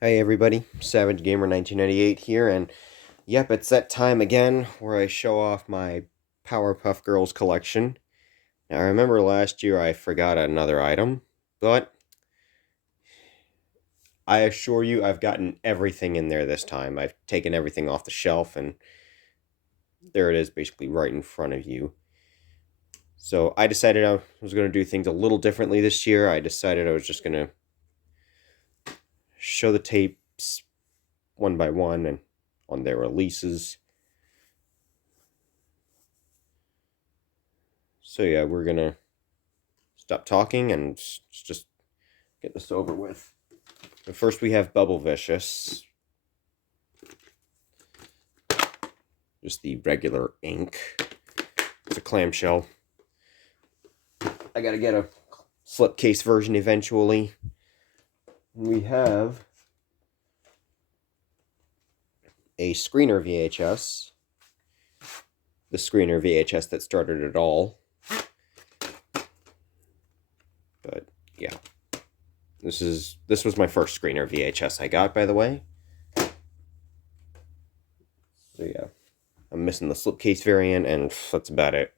Hey everybody, Savage Gamer 1998 here, and yep, it's that time again where I show off my Powerpuff Girls collection. Now, I remember last year I forgot another item, but I assure you I've gotten everything in there this time. I've taken everything off the shelf, and there it is, basically right in front of you. So I decided I was going to do things a little differently this year. I decided I was just going to show the tapes one by one and on their releases. So yeah, we're gonna stop talking and just get this over with. But first we have Bubble Vicious. Just the regular ink. It's a clamshell. I gotta get a slipcase version eventually. We have a screener VHS. The screener VHS that started it all. But yeah. This was my first screener VHS I got, by the way. So yeah. I'm missing the slipcase variant, and that's about it.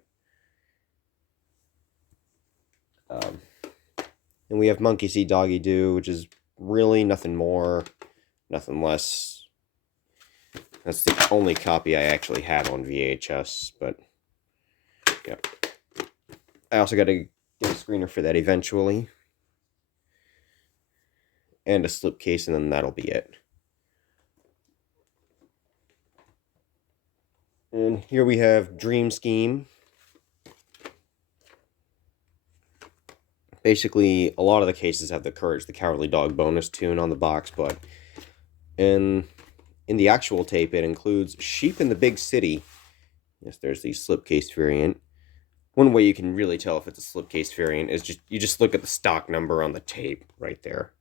And we have Monkey See Doggy Do, which is really nothing more, nothing less. That's the only copy I actually have on VHS, but yeah. I also got to get a screener for that eventually. And a slipcase, and then that'll be it. And here we have Dream Scheme. Basically, a lot of the cases have the Courage the Cowardly Dog bonus tune on the box, but in the actual tape, it includes Sheep in the Big City. Yes, there's the slipcase variant. One way you can really tell if it's a slipcase variant is you just look at the stock number on the tape right there.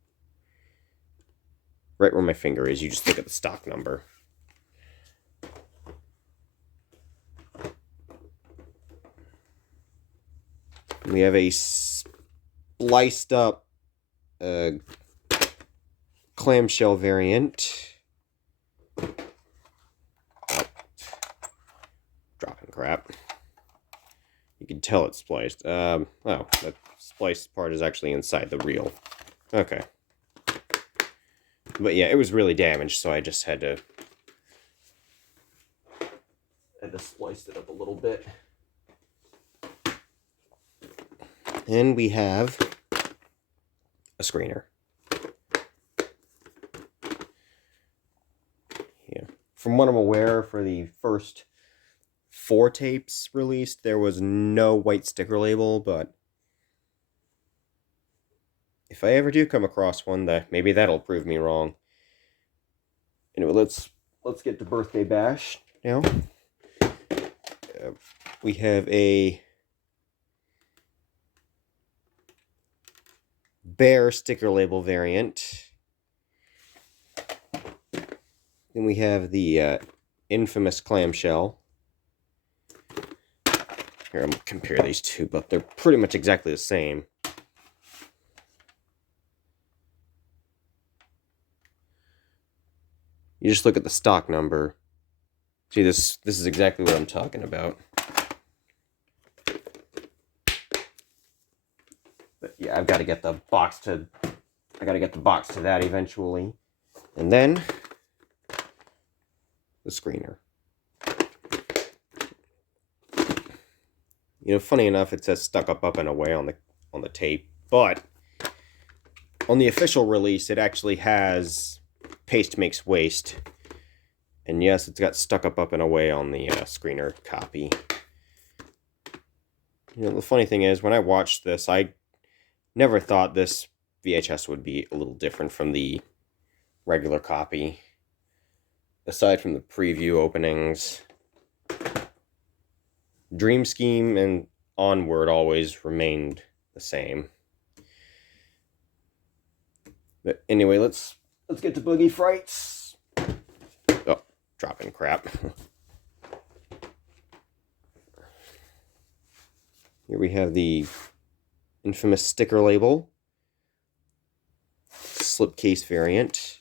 Right where my finger is, you just look at the stock number. We have a spliced up clamshell variant. Oh, dropping crap. You can tell it's spliced. Oh, that spliced part is actually inside the reel. Okay. But yeah, it was really damaged, so I just had to slice it up a little bit. And we have a screener. Yeah. From what I'm aware, for the first 4 tapes released, there was no white sticker label, but if I ever do come across one, maybe that'll prove me wrong. Anyway, let's get to Birthday Bash now. We have a bear sticker label variant. Then we have the infamous clamshell. Here, I'm going to compare these two, but they're pretty much exactly the same. You just look at the stock number. See, this is exactly what I'm talking about. But yeah, I've got to get the box to that eventually. And then the screener. You know, funny enough, it says stuck up and away on the tape, but on the official release, it actually has paste makes waste. And yes, it's got stuck up and away on the screener copy. You know, the funny thing is, when I watched this, I never thought this VHS would be a little different from the regular copy. Aside from the preview openings, Dream Scheme and Onward always remained the same. But anyway, let's get to Boogie Frights. Oh, dropping crap. Here we have the infamous sticker label, slipcase variant.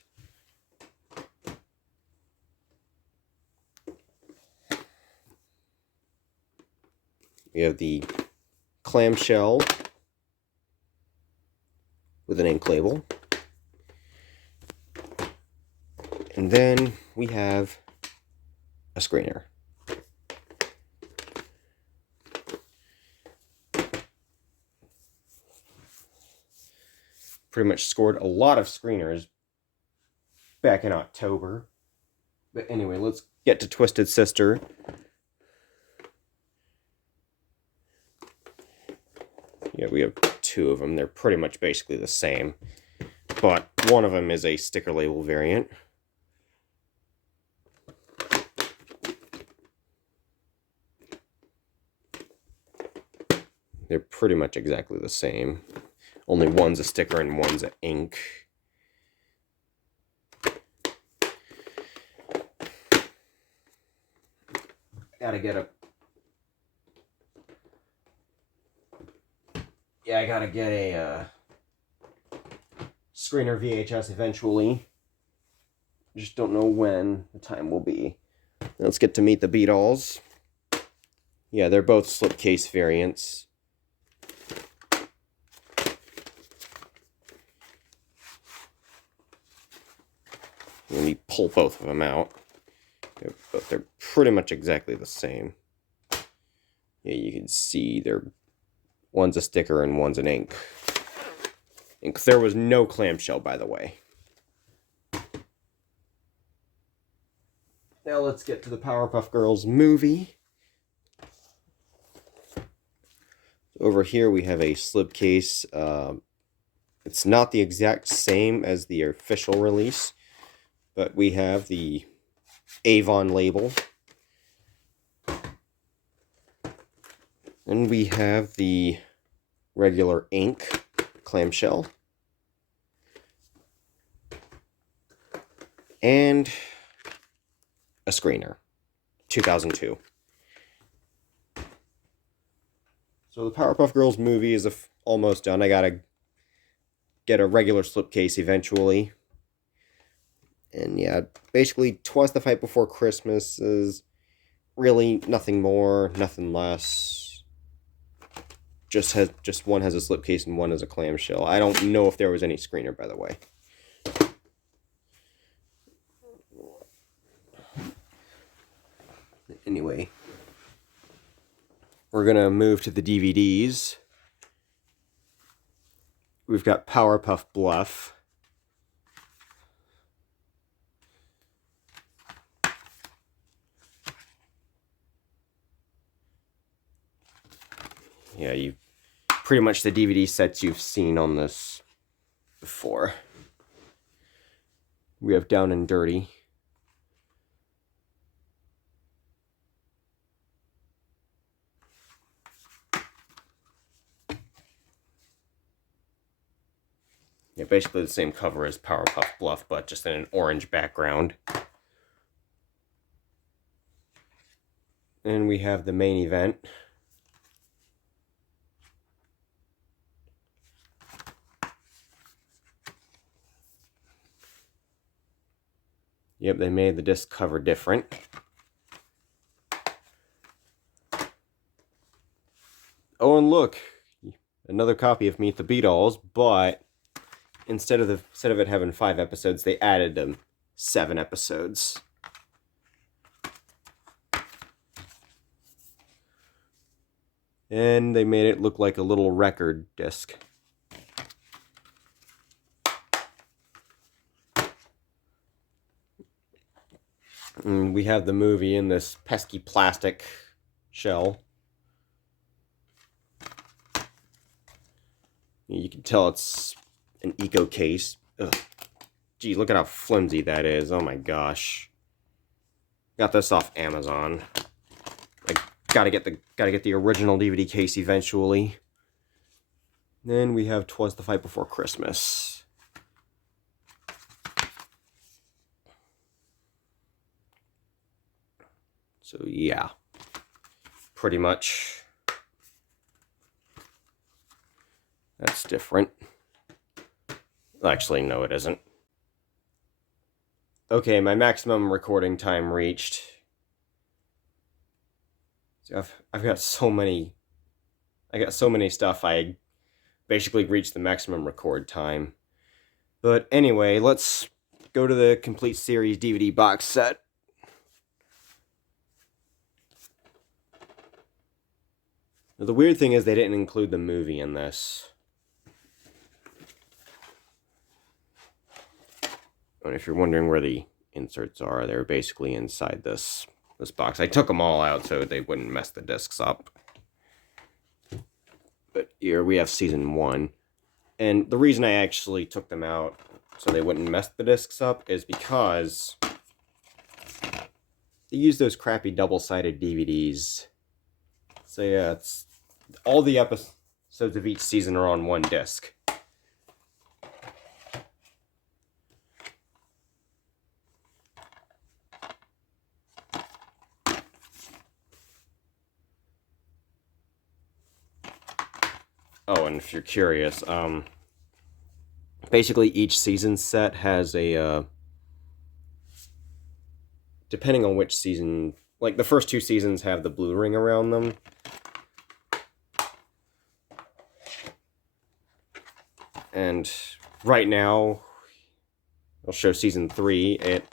We have the clamshell with an ink label. And then we have a screener. Pretty much scored a lot of screeners back in October. But anyway, let's get to Twisted Sister. Yeah, we have two of them. They're pretty much basically the same. But one of them is a sticker label variant. They're pretty much exactly the same. Only one's a sticker and one's an ink. I gotta get a screener VHS eventually. Just don't know when the time will be. Let's get to Meet the Beatles. Yeah, they're both slipcase variants. Let me pull both of them out. But they're pretty much exactly the same. Yeah, you can see one's a sticker and one's an ink. And there was no clamshell, by the way. Now let's get to the Powerpuff Girls movie. Over here we have a slipcase. It's not the exact same as the official release, but we have the Avon label. And we have the regular ink clamshell. And a screener. 2002. So the Powerpuff Girls movie is almost done. I gotta get a regular slipcase eventually. And yeah, basically, Twas the Fight Before Christmas is really nothing more, nothing less. Just one has a slipcase and one has a clamshell. I don't know if there was any screener, by the way. Anyway, we're gonna move to the DVDs. We've got Powerpuff Bluff. Yeah, pretty much the DVD sets you've seen on this before. We have Down and Dirty. Yeah, basically the same cover as Powerpuff Bluff, but just in an orange background. And we have the main event. Yep, they made the disc cover different. Oh, and look, another copy of Meet the Beatles, but instead of it having 5 episodes, they added 7 episodes. And they made it look like a little record disc. And we have the movie in this pesky plastic shell. You can tell it's an eco case. Ugh. Gee, look at how flimsy that is. Oh my gosh. Got this off Amazon. I gotta get the original DVD case eventually. Then we have Twas the Fight Before Christmas. So yeah, pretty much that's different. Actually, no, it isn't. Okay, my maximum recording time reached. So I've got so many I got so many stuff, I basically reached the maximum record time. But anyway, let's go to the complete series DVD box set. Now, the weird thing is they didn't include the movie in this. And if you're wondering where the inserts are, they're basically inside this box. I took them all out so they wouldn't mess the discs up. But here we have season 1. And the reason I actually took them out so they wouldn't mess the discs up is because they use those crappy double-sided DVDs. So yeah, it's all the episodes of each season are on one disc. Oh, and if you're curious, basically each season set has a, depending on which season, like the first 2 seasons have the blue ring around them. And right now, I'll show season 3, it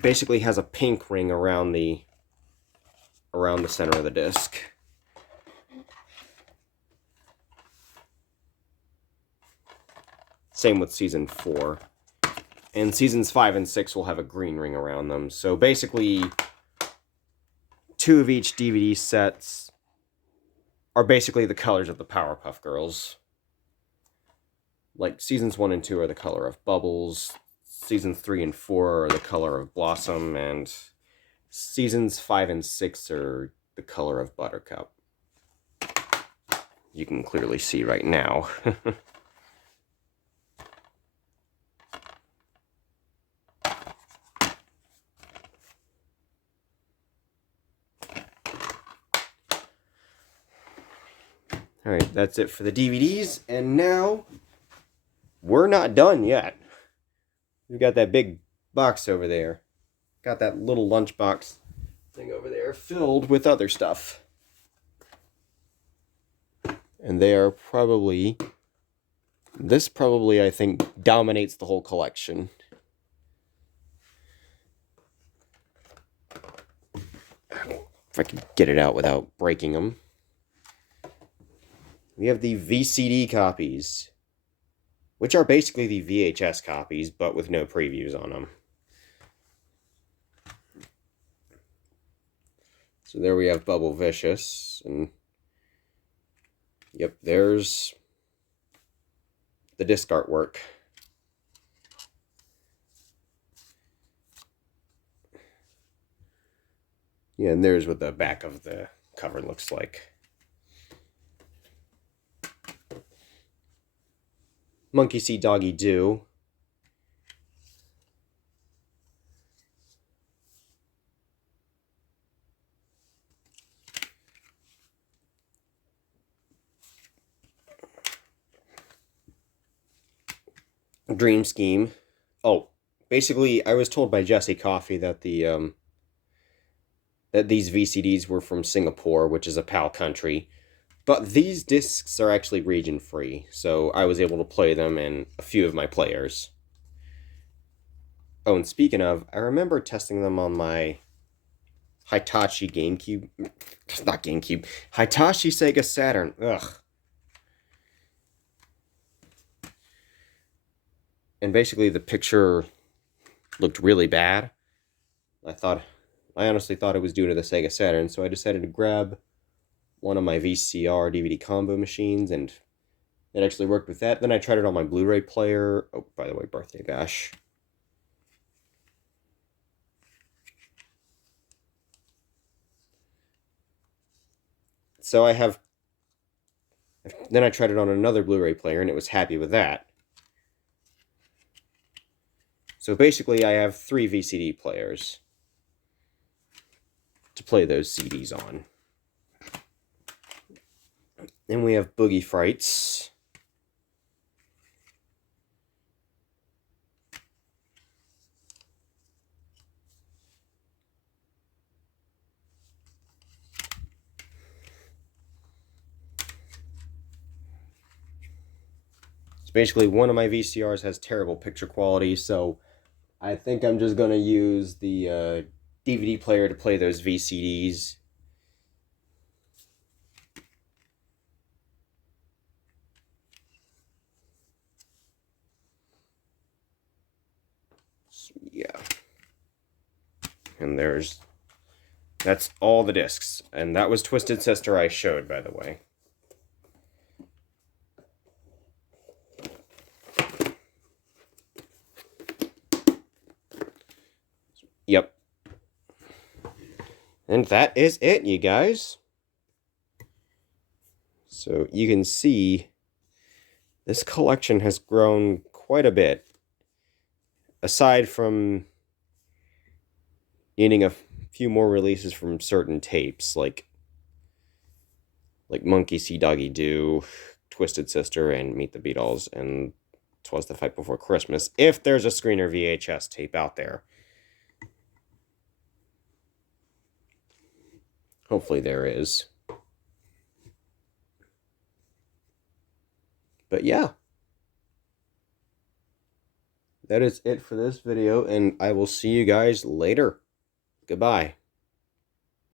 basically has a pink ring around the center of the disc. Same with season 4. And seasons 5 and 6 will have a green ring around them. So basically, 2 of each DVD sets are basically the colors of the Powerpuff Girls. Like, seasons 1 and 2 are the color of Bubbles, seasons 3 and 4 are the color of Blossom, and seasons 5 and 6 are the color of Buttercup. You can clearly see right now. Alright, that's it for the DVDs, and now we're not done yet. We've got that big box over there. Got that little lunchbox thing over there filled with other stuff. And they are probably... This probably, I think, dominates the whole collection. If I could get it out without breaking them. We have the VCD copies, which are basically the VHS copies, but with no previews on them. So there we have Bubble Vicious, and yep, there's the disc artwork. Yeah, and there's what the back of the cover looks like. Monkey See, Doggy Do. Dream Scheme. Oh, basically, I was told by Jesse Coffey that that these VCDs were from Singapore, which is a PAL country. But these discs are actually region-free, so I was able to play them in a few of my players. Oh, and speaking of, I remember testing them on my Hitachi GameCube. Not GameCube. Hitachi Sega Saturn. Ugh. And basically the picture looked really bad. I honestly thought it was due to the Sega Saturn, so I decided to grab one of my VCR DVD combo machines, and it actually worked with that. Then I tried it on my Blu-ray player. Oh, by the way, Birthday Bash. So then I tried it on another Blu-ray player, and it was happy with that. So basically, I have 3 VCD players to play those CDs on. Then we have Boogie Frights. So basically, one of my VCRs has terrible picture quality, so I think I'm just gonna use the DVD player to play those VCDs. So, yeah. And that's all the discs. And that was Twisted Sister I showed, by the way. Yep. And that is it, you guys. So you can see this collection has grown quite a bit. Aside from needing a few more releases from certain tapes, like Monkey See Doggy Do, Twisted Sister, and Meet the Beatles, and 'Twas the Fight Before Christmas, if there's a screener VHS tape out there. Hopefully there is. But yeah. That is it for this video, and I will see you guys later. Goodbye.